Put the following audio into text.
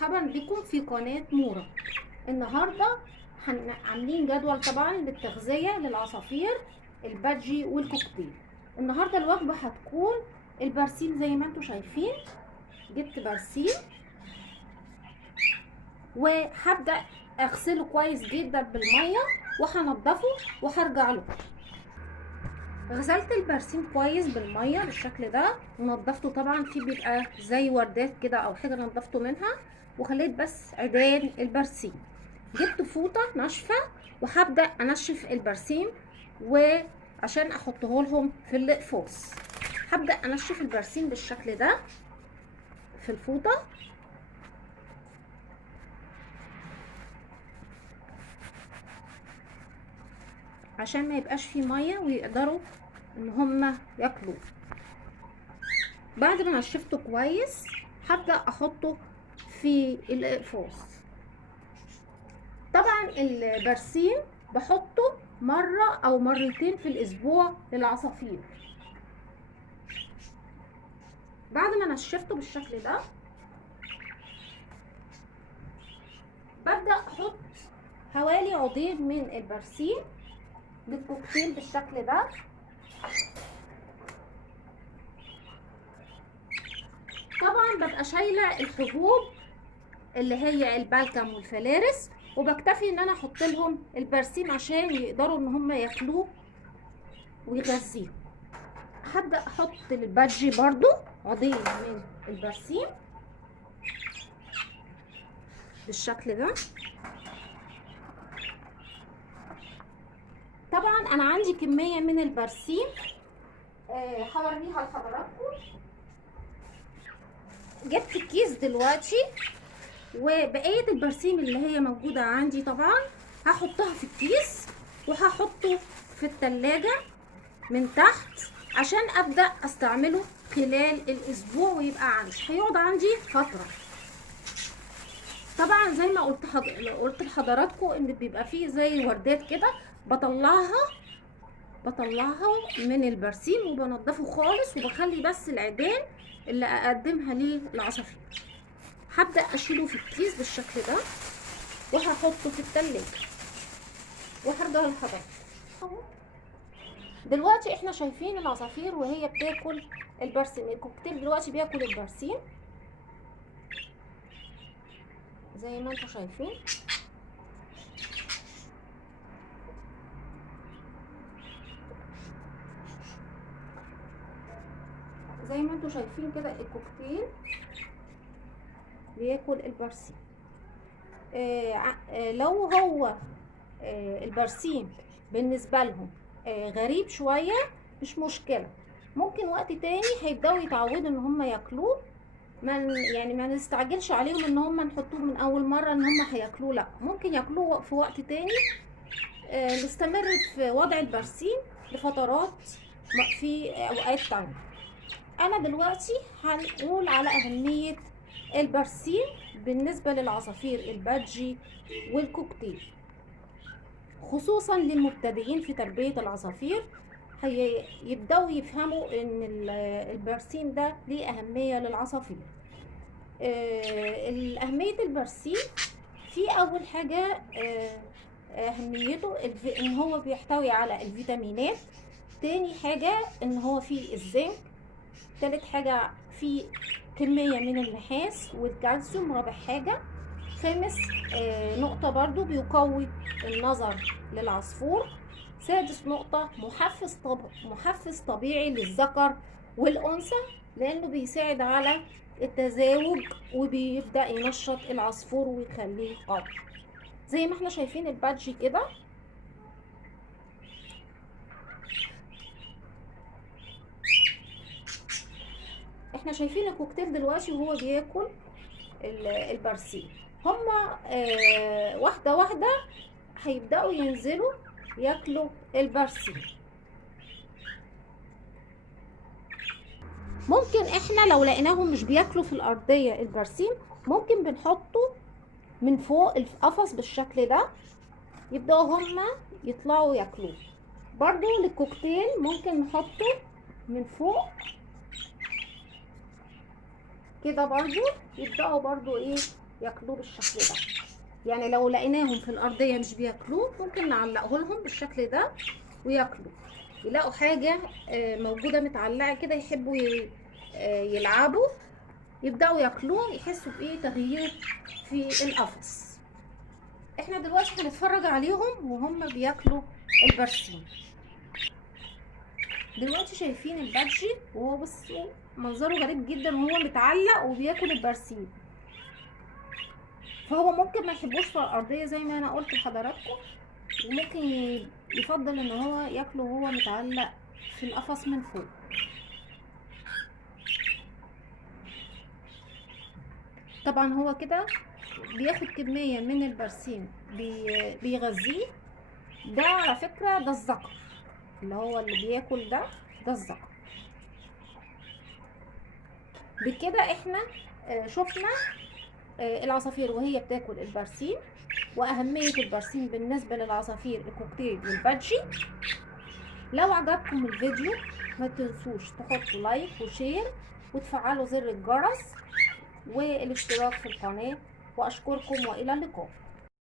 مرحبا بكم في قناة مورا. النهاردة عاملين جدول طبعا للتغذية للعصافير البادجي والكوكتيل. النهاردة الوجبة هتكون البرسيم زي ما انتم شايفين. جبت برسيم وهبدأ اغسله كويس جدا بالمية وهنضفه وهرجع له. غسلت البرسيم كويس بالميه بالشكل ده ونضفته، طبعا فيه بيبقى زي وردات كده او حاجه نضفته منها، وخليت بس عيدان البرسيم. جبت فوطه ناشفه وهبدا انشف البرسيم وعشان احطه لهم في الاقفاص. هبدا انشف البرسيم بالشكل ده في الفوطه عشان ما يبقاش فيه ميه ويقدروا ان هما ياكلوا. بعد ما نشفته كويس هبدأ احطه في الاقفاص. طبعا البرسيم بحطه مرة او مرتين في الاسبوع للعصافير. بعد ما نشفته بالشكل ده ببدأ احط حوالي عودين من البرسيم للكوكتيل بالشكل ده. طبعا ببقى شايله الحبوب اللي هي البلكم والفلارس، وبكتفي ان انا احط لهم البرسيم عشان يقدروا ان هم ياكلوه ويغذيه. هبدا احط للبادجي برضو عودين من البرسيم بالشكل ده. طبعا انا عندي كميه من البرسيم هوريها لحضراتكم. جبت الكيس دلوقتي وبقيه البرسيم اللي هي موجوده عندي طبعا هحطها في الكيس وهحطه في التلاجة من تحت عشان ابدا استعمله خلال الاسبوع ويبقى عندي، هيقعد عندي فتره. طبعا زي ما قلت لحضراتكم ان بيبقى فيه زي وردات كده، بطلعها من البرسيم وبنضفه خالص وبخلي بس العيدان اللي اقدمها للعصافير. هبدا اشيله في الكيس بالشكل ده وهحطه في التلاجة وهرجع لحضرتك اهو. دلوقتي احنا شايفين العصافير وهي بتاكل البرسيم. الكوكتيل دلوقتي بياكل البرسيم زي ما انتم شايفين. زي ما انتم شايفين كده الكوكتيل بياكل البرسيم. لو هو البرسيم بالنسبه لهم غريب شويه مش مشكله، ممكن وقت تاني هيبداوا يتعودوا ان هم ياكلوه. ما نستعجلش عليهم ان هم نحطوه من اول مره ان هم هياكلوه، لا، ممكن ياكلوه في وقت تاني. نستمر في وضع البرسيم لفترات في اوقات تانية. انا دلوقتي هنقول على اهميه البرسيم بالنسبه للعصافير البادجي والكوكتيل، خصوصا للمبتدئين في تربيه العصافير. هيبداوا يفهموا ان البرسيم ده ليه اهميه للعصافير. اهميه البرسيم في اول حاجه اهميته ان هو بيحتوي على الفيتامينات. تاني حاجه ان هو فيه الزنك. تالت حاجه فيه كميه من النحاس والكالسيوم. رابع حاجه خامس نقطه برضو بيقوي النظر للعصفور. سادس نقطه محفز طبيعي للذكر والانثى، لانه بيساعد على التزاوج وبيبدأ ينشط العصفور ويخليه قوي. زي ما احنا شايفين البادجي كده. احنا شايفين الكوكتيل دلوقتي وهو بياكل البرسيم. هما واحدة واحدة هيبدأوا ينزلوا ياكلوا البرسيم. ممكن احنا لو لقيناهم مش بياكلوا في الارضية البرسيم ممكن بنحطه من فوق القفص بالشكل ده، يبدأوا هما يطلعوا ياكلوه. برضو للكوكتيل ممكن نحطه من فوق كده برضو، يبدأوا برضو ايه ياكلوه بالشكل ده. يعني لو لقيناهم في الارضيه مش بياكلوه ممكن نعلقه لهم بالشكل ده وياكلوا. يلاقوا حاجه موجوده متعلقه كده يحبوا يلعبوا، يبداوا ياكلوه، يحسوا بايه تغيير في القفص. احنا دلوقتي هنتفرج عليهم وهم بياكلوا البرسيم. دلوقتي شايفين البادجي وهو بصوا منظره غريب جدا وهو متعلق وبياكل البرسيم. فهو ممكن ما يحبوش في الارضيه زي ما انا قلت لحضراتكم، وممكن يفضل ان هو ياكله وهو متعلق في القفص من فوق. طبعا هو كده بياخد كميه من البرسيم بيغذيه. ده على فكره ده الذكر اللي هو اللي بياكل ده الذكر. بكده احنا شفنا العصافير وهي بتاكل البرسيم، واهميه البرسيم بالنسبه للعصافير الكوكتيل والبادجي. لو عجبكم الفيديو ما تنسوش تحطوا لايك وشير وتفعلوا زر الجرس والاشتراك في القناه، واشكركم والى اللقاء.